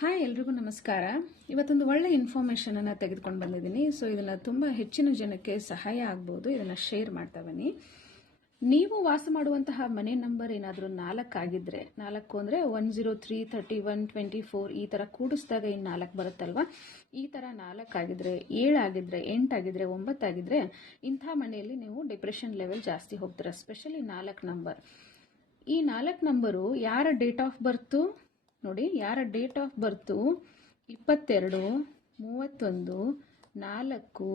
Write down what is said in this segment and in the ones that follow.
Hi ಎಲ್ರಿಗೂ ನಮಸ್ಕಾರ. ಇವತ್ತೊಂದು ಒಳ್ಳೆ ಇನ್ಫಾರ್ಮೇಷನನ್ನು ತೆಗೆದುಕೊಂಡು ಬಂದಿದ್ದೀನಿ. ಸೊ ಇದನ್ನು ತುಂಬ ಹೆಚ್ಚಿನ ಜನಕ್ಕೆ ಸಹಾಯ ಆಗ್ಬೋದು. ಇದನ್ನು ಶೇರ್ ಮಾಡ್ತಾ ಬನ್ನಿ. ನೀವು ವಾಸ ಮಾಡುವಂತಹ ಮನೆ ನಂಬರ್ ಏನಾದರೂ 4 ಆಗಿದ್ರೆ, 4 ಅಂದರೆ 103, 31, 24 ಈ ಥರ ಕೂಡಿಸಿದಾಗ ಇನ್ನು 4 ಬರುತ್ತಲ್ವಾ, ಈ ಥರ 4 ಆಗಿದ್ರೆ, 7 ಆಗಿದ್ರೆ, 8 ಆಗಿದ್ರೆ, 9 ಆಗಿದ್ರೆ ಇಂಥ ಮನೆಯಲ್ಲಿ ನೀವು ಡಿಪ್ರೆಷನ್ ಲೆವೆಲ್ ಜಾಸ್ತಿ ಹೋಗ್ತೀರಾ. Specially 4 number. ಈ 4 ನಂಬರು ಯಾರ ಡೇಟ್ ಆಫ್ ಬರ್ತು ನೋಡಿ, ಯಾರ ಡೇಟ್ ಆಫ್ ಬರ್ತು 22, 31, 4,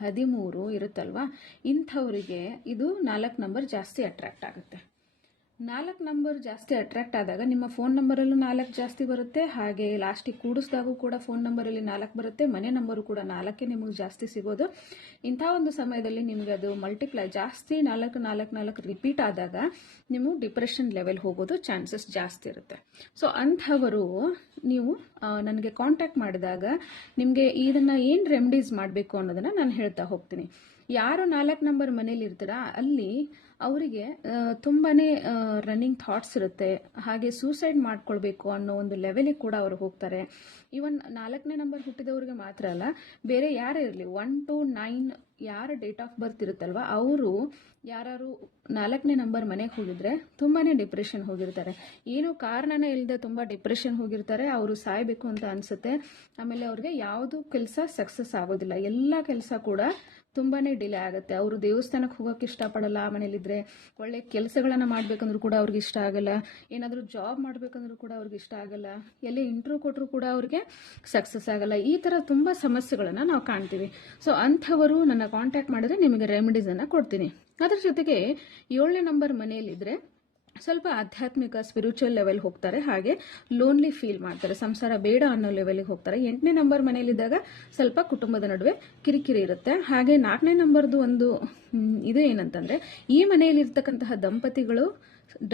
13 ಇರುತ್ತಲ್ವಾ, ಇಂಥವರಿಗೆ ಇದು 4 ನಂಬರ್ ಜಾಸ್ತಿ ಅಟ್ರಾಕ್ಟ್ ಆಗುತ್ತೆ. 4 ನಂಬರ್ ಜಾಸ್ತಿ ಅಟ್ರಾಕ್ಟ್ ಆದಾಗ ನಿಮ್ಮ ಫೋನ್ ನಂಬರಲ್ಲೂ 4 ಜಾಸ್ತಿ ಬರುತ್ತೆ, ಹಾಗೆ ಲಾಸ್ಟಿಗೆ ಕೂಡಿಸಿದಾಗೂ ಕೂಡ ಫೋನ್ ನಂಬರಲ್ಲಿ 4 ಬರುತ್ತೆ, ಮನೆ ನಂಬರು ಕೂಡ 4 ನಿಮಗೆ ಜಾಸ್ತಿ ಸಿಗೋದು. ಇಂಥ ಒಂದು ಸಮಯದಲ್ಲಿ ನಿಮಗೆ ಅದು ಮಲ್ಟಿಪ್ಲೈ ಜಾಸ್ತಿ 4 4 4 ರಿಪೀಟ್ ಆದಾಗ ನೀವು ಡಿಪ್ರೆಷನ್ ಲೆವೆಲ್ ಹೋಗೋದು ಚಾನ್ಸಸ್ ಜಾಸ್ತಿ ಇರುತ್ತೆ. ಸೊ ಅಂಥವರು ನೀವು ನನಗೆ ಕಾಂಟ್ಯಾಕ್ಟ್ ಮಾಡಿದಾಗ ನಿಮಗೆ ಇದನ್ನು ಏನು ರೆಮಿಡೀಸ್ ಮಾಡಬೇಕು ಅನ್ನೋದನ್ನು ನಾನು ಹೇಳ್ತಾ ಹೋಗ್ತೀನಿ. ಯಾರು 4 ನಂಬರ್ ಮನೇಲಿ ಇರ್ತೀರಾ ಅಲ್ಲಿ ಅವರಿಗೆ ತುಂಬಾ ರನ್ನಿಂಗ್ ಥಾಟ್ಸ್ ಇರುತ್ತೆ, ಹಾಗೆ ಸೂಸೈಡ್ ಮಾಡ್ಕೊಳ್ಬೇಕು ಅನ್ನೋ ಒಂದು ಲೆವೆಲಿಗೆ ಕೂಡ ಅವರು ಹೋಗ್ತಾರೆ. ಈವನ್ 4ನೇ ನಂಬರ್ ಹುಟ್ಟಿದವ್ರಿಗೆ ಮಾತ್ರ ಅಲ್ಲ, ಬೇರೆ ಯಾರೇ ಇರಲಿ 1 to 9 ಯಾರ ಡೇಟ್ ಆಫ್ ಬರ್ತ್ ಇರುತ್ತಲ್ವ ಅವರು ಯಾರು 4ನೇ ನಂಬರ್ ಮನೆಗೆ ಹೋಗಿದ್ರೆ ತುಂಬಾ ಡಿಪ್ರೆಷನ್ ಹೋಗಿರ್ತಾರೆ. ಏನು ಕಾರಣನೇ ಇಲ್ಲದೆ ತುಂಬ ಡಿಪ್ರೆಷನ್ ಹೋಗಿರ್ತಾರೆ. ಅವರು ಸಾಯಬೇಕು ಅಂತ ಅನಿಸುತ್ತೆ. ಆಮೇಲೆ ಅವ್ರಿಗೆ ಯಾವುದು ಕೆಲಸ ಸಕ್ಸಸ್ ಆಗೋದಿಲ್ಲ, ಎಲ್ಲ ಕೆಲಸ ಕೂಡ ತುಂಬಾ ಡಿಲೇ ಆಗುತ್ತೆ. ಅವರು ದೇವಸ್ಥಾನಕ್ಕೆ ಹೋಗೋಕೆ ಇಷ್ಟಪಡಲ್ಲ, ಮನೇಲಿದ್ರೆ ಒಳ್ಳೆ ಕೆಲಸಗಳನ್ನು ಮಾಡಬೇಕಂದ್ರೂ ಕೂಡ ಅವ್ರಿಗೆ ಇಷ್ಟ ಆಗಲ್ಲ, ಏನಾದರೂ ಜಾಬ್ ಮಾಡಬೇಕಂದ್ರೂ ಕೂಡ ಅವ್ರಿಗೆ ಇಷ್ಟ ಆಗಲ್ಲ, ಎಲ್ಲಿ ಇಂಟರ್ವ್ಯೂ ಕೊಟ್ಟರು ಕೂಡ ಅವ್ರಿಗೆ ಸಕ್ಸಸ್ ಆಗಲ್ಲ. ಈ ಥರ ತುಂಬ ಸಮಸ್ಯೆಗಳನ್ನು ನಾವು ಕಾಣ್ತೀವಿ. ಸೊ ಅಂಥವರು ನನ್ನ ಕಾಂಟ್ಯಾಕ್ಟ್ ಮಾಡಿದ್ರೆ ನಿಮಗೆ ರೆಮಿಡೀಸನ್ನು ಕೊಡ್ತೀನಿ. ಅದರ ಜೊತೆಗೆ 7ನೇ ನಂಬರ್ ಮನೆಯಲ್ಲಿದ್ದರೆ ಸ್ವಲ್ಪ ಆಧ್ಯಾತ್ಮಿಕ ಸ್ಪಿರಿಚುವಲ್ ಲೆವೆಲ್ ಹೋಗ್ತಾರೆ, ಹಾಗೆ ಲೋನ್ಲಿ ಫೀಲ್ ಮಾಡ್ತಾರೆ, ಸಂಸಾರ ಬೇಡ ಅನ್ನೋ ಲೆವೆಲ್ಗೆ ಹೋಗ್ತಾರೆ. 8ನೇ ನಂಬರ್ ಮನೆಯಲ್ಲಿದ್ದಾಗ ಸ್ವಲ್ಪ ಕುಟುಂಬದ ನಡುವೆ ಕಿರಿಕಿರಿ ಇರುತ್ತೆ. ಹಾಗೆ 4ನೇ ನಂಬರ್ದು ಒಂದು ಇದು ಏನಂತಂದರೆ, ಈ ಮನೆಯಲ್ಲಿರ್ತಕ್ಕಂತಹ ದಂಪತಿಗಳು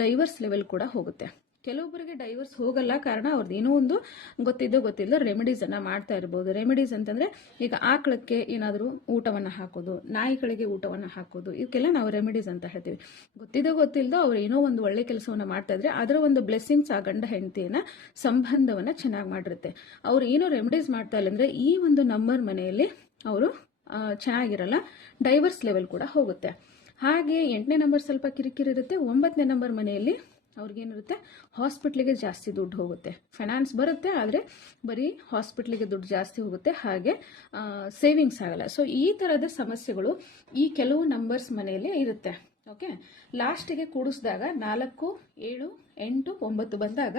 ಡೈವರ್ಸ್ ಲೆವೆಲ್ ಕೂಡ ಹೋಗುತ್ತೆ. ಕೆಲವೊಬ್ಬರಿಗೆ ಡೈವರ್ಸ್ ಹೋಗಲ್ಲ, ಕಾರಣ ಅವ್ರದ್ದು ಏನೋ ಒಂದು ಗೊತ್ತಿಲ್ಲೋ ರೆಮಿಡೀಸನ್ನು ಮಾಡ್ತಾ ಇರ್ಬೋದು. ರೆಮಿಡೀಸ್ ಅಂತಂದರೆ ಈಗ ಆಕಳಕ್ಕೆ ಏನಾದರೂ ಊಟವನ್ನು ಹಾಕೋದು, ನಾಯಿಗಳಿಗೆ ಊಟವನ್ನು ಹಾಕೋದು, ಇವಕ್ಕೆಲ್ಲ ನಾವು ರೆಮಿಡೀಸ್ ಅಂತ ಹೇಳ್ತೀವಿ. ಗೊತ್ತಿಲ್ಲದೋ ಅವ್ರು ಏನೋ ಒಂದು ಒಳ್ಳೆ ಕೆಲಸವನ್ನು ಮಾಡ್ತಾ ಇದ್ರೆ ಅದರ ಒಂದು ಬ್ಲೆಸ್ಸಿಂಗ್ಸ್ ಆ ಗಂಡ ಹೆಂಡತಿಯನ್ನ ಸಂಬಂಧವನ್ನು ಚೆನ್ನಾಗಿ ಮಾಡಿರುತ್ತೆ. ಅವ್ರು ಏನೋ ರೆಮಿಡೀಸ್ ಮಾಡ್ತಾ ಇಲ್ಲ ಅಂದರೆ ಈ ಒಂದು ನಂಬರ್ ಮನೆಯಲ್ಲಿ ಅವರು ಚೆನ್ನಾಗಿರಲ್ಲ, ಡೈವರ್ಸ್ ಲೆವೆಲ್ ಕೂಡ ಹೋಗುತ್ತೆ. ಹಾಗೆ 8ನೇ ನಂಬರ್ ಸ್ವಲ್ಪ ಕಿರಿಕಿರಿ ಇರುತ್ತೆ. 9ನೇ ನಂಬರ್ ಮನೆಯಲ್ಲಿ ಅವ್ರಿಗೇನಿರುತ್ತೆ, ಹಾಸ್ಪಿಟ್ಲಿಗೆ ಜಾಸ್ತಿ ದುಡ್ಡು ಹೋಗುತ್ತೆ. ಫೈನಾನ್ಸ್ ಬರುತ್ತೆ, ಆದರೆ ಬರೀ ಹಾಸ್ಪಿಟ್ಲಿಗೆ ದುಡ್ಡು ಜಾಸ್ತಿ ಹೋಗುತ್ತೆ, ಹಾಗೆ ಸೇವಿಂಗ್ಸ್ ಆಗಲ್ಲ. ಸೊ ಈ ಥರದ ಸಮಸ್ಯೆಗಳು ಈ ಕೆಲವು ನಂಬರ್ಸ್ ಮನೆಯಲ್ಲಿ ಇರುತ್ತೆ. ಓಕೆ, ಲಾಸ್ಟಿಗೆ ಕೂಡಿಸಿದಾಗ 4, 7, 8, 9 ಬಂದಾಗ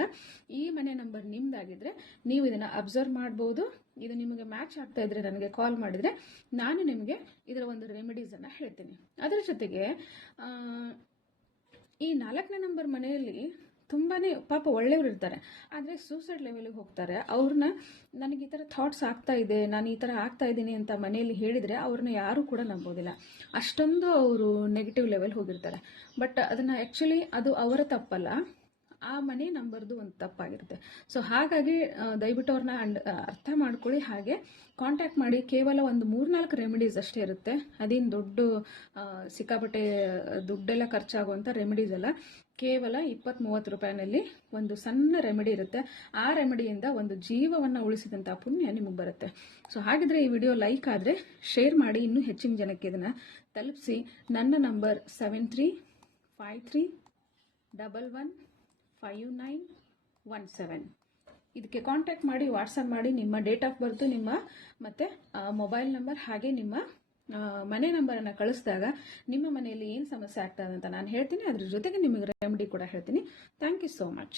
ಈ ಮನೆ ನಂಬರ್ ನಿಮ್ದಾಗಿದ್ರೆ ನೀವು ಇದನ್ನು ಅಬ್ಸರ್ವ್ ಮಾಡ್ಬೋದು. ಇದು ನಿಮಗೆ ಮ್ಯಾಚ್ ಆಗ್ತಾ ಇದ್ರೆ ನನಗೆ ಕಾಲ್ ಮಾಡಿದರೆ ನಾನು ನಿಮಗೆ ಇದರ ಒಂದು ರೆಮಿಡೀಸನ್ನು ಹೇಳ್ತೀನಿ. ಅದರ ಜೊತೆಗೆ ಈ 4ನೇ ನಂಬರ್ ಮನೆಯಲ್ಲಿ ತುಂಬಾ ಪಾಪ ಒಳ್ಳೆಯವರು ಇರ್ತಾರೆ, ಆದರೆ ಸೂಸೈಡ್ ಲೆವೆಲ್ಗೆ ಹೋಗ್ತಾರೆ. ಅವ್ರನ್ನ ನನಗೆ ಈ ಥರ ಥಾಟ್ಸ್ ಆಗ್ತಾ ಇದೆ, ನಾನು ಈ ಥರ ಆಗ್ತಾ ಇದ್ದೀನಿ ಅಂತ ಮನೆಯಲ್ಲಿ ಹೇಳಿದರೆ ಅವ್ರನ್ನ ಯಾರೂ ಕೂಡ ನಂಬೋದಿಲ್ಲ. ಅಷ್ಟೊಂದು ಅವರು ನೆಗೆಟಿವ್ ಲೆವೆಲ್ ಹೋಗಿರ್ತಾರೆ. ಬಟ್ ಅದನ್ನು ಆ್ಯಕ್ಚುಲಿ ಅದು ಅವರ ತಪ್ಪಲ್ಲ, ಆ ಮನೆ ನಂಬರ್ದು ಒಂದು ತಪ್ಪಾಗಿರುತ್ತೆ. ಸೊ ಹಾಗಾಗಿ ದಯವಿಟ್ಟು ಅವ್ರನ್ನ ಅರ್ಥ ಮಾಡ್ಕೊಳ್ಳಿ, ಹಾಗೆ ಕಾಂಟ್ಯಾಕ್ಟ್ ಮಾಡಿ. ಕೇವಲ ಒಂದು 3-4 ರೆಮಿಡೀಸ್ ಅಷ್ಟೇ ಇರುತ್ತೆ, ಅದೇನು ದೊಡ್ಡ ಸಿಕ್ಕಾಪಟ್ಟೆ ದುಡ್ಡೆಲ್ಲ ಖರ್ಚಾಗುವಂಥ ರೆಮಿಡೀಸ್ ಅಲ್ಲ. ಕೇವಲ 20-30 ರೂಪಾಯಿನಲ್ಲಿ ಒಂದು ಸಣ್ಣ ರೆಮಿಡಿ ಇರುತ್ತೆ. ಆ ರೆಮಿಡಿಯಿಂದ ಒಂದು ಜೀವವನ್ನು ಉಳಿಸಿದಂಥ ಪುಣ್ಯ ನಿಮಗೆ ಬರುತ್ತೆ. ಸೊ ಹಾಗಿದ್ರೆ ಈ ವಿಡಿಯೋ ಲೈಕ್ ಆದರೆ ಶೇರ್ ಮಾಡಿ, ಇನ್ನೂ ಹೆಚ್ಚಿನ ಜನಕ್ಕೆ ಇದನ್ನು ತಲುಪಿಸಿ. ನನ್ನ ನಂಬರ್ 7353115917. ಇದಕ್ಕೆ ಕಾಂಟ್ಯಾಕ್ಟ್ ಮಾಡಿ, ವಾಟ್ಸಪ್ ಮಾಡಿ, ನಿಮ್ಮ ಡೇಟ್ ಆಫ್ ಬರ್ತು, ನಿಮ್ಮ ಮತ್ತು ಮೊಬೈಲ್ ನಂಬರ್, ಹಾಗೆ ನಿಮ್ಮ ಮನೆ ನಂಬರನ್ನು ಕಳಿಸಿದಾಗ ನಿಮ್ಮ ಮನೆಯಲ್ಲಿ ಏನು ಸಮಸ್ಯೆ ಆಗ್ತದೆ ಅಂತ ನಾನು ಹೇಳ್ತೀನಿ. ಅದ್ರ ಜೊತೆಗೆ ನಿಮಗೆ ರೆಮಿಡಿ ಕೂಡ ಹೇಳ್ತೀನಿ. Thank you so much.